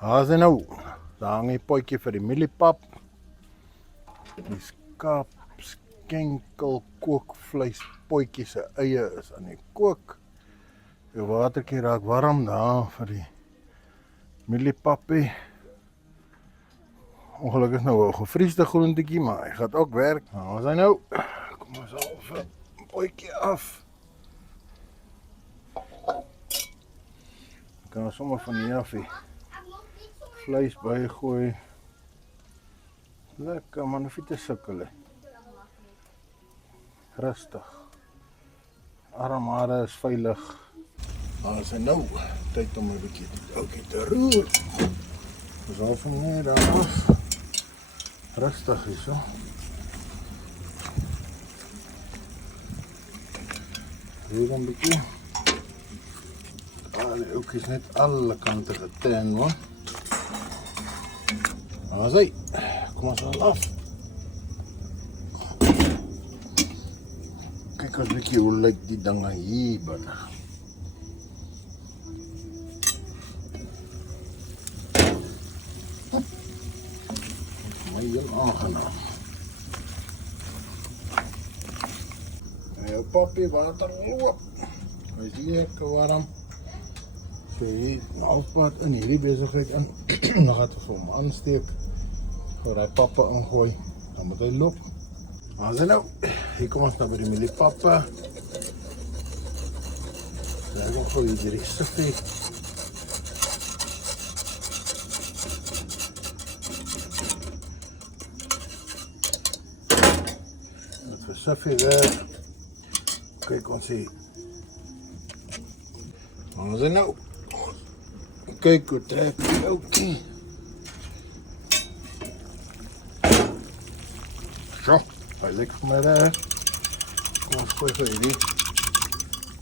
Daar is hy nou. Daar hang die potjie vir die mieliepap. Die skaap, skenkel, kookvleis, potjie se eie is aan die kook. Die watertjie raak warm daar vir die mieliepapie. Ongelukkig nou 'n gevriesde groentjie, maar hy gaan ook werk. Daar is hy nou. Kom ons haal vir 'n potjie af. Kan ons sommer van hier af die vleis bygooi. Lekker man, hoef nie te sukkel hè. Rustig. Armhare is veilig. Daar is hy nou. Tyd om 'n bietjie te roer. Ons haal van hier daar af. Rustig hier so. Roer een bietjie. Die oudjies net alle kante getan word. Daar is hy. Kom ons haal af. Kyk ons bietjie hoe lyk die dinge hier binne. My heel aangenaam. En jou papie water loop. Hy is lekker warm. So hier halfpad in hierdie besigheid in. Dan gaan ons hom aansteek. Voor hy pappe ingooi. Dan moet hy loop. Daar is hy nou. Hier kom ons nou by die mieliepappe. Dan gooi jy hierdie siffie. Dit vir siffie weg. Kyk ons hier. Daar is hy nou. Kyk hoe trek die oukie. Zo, hy lyk vir my daar. Kom ons gooi vir hierdie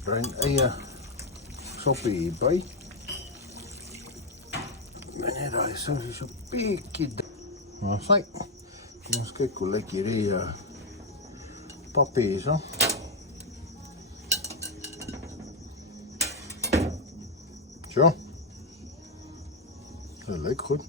bruin eie soppie hierby. Wanneer daai sous is so bietjie. Nou sê, kom ons kyk hoe lyk hierdie papie hier so. Zo. Dat lijkt goed.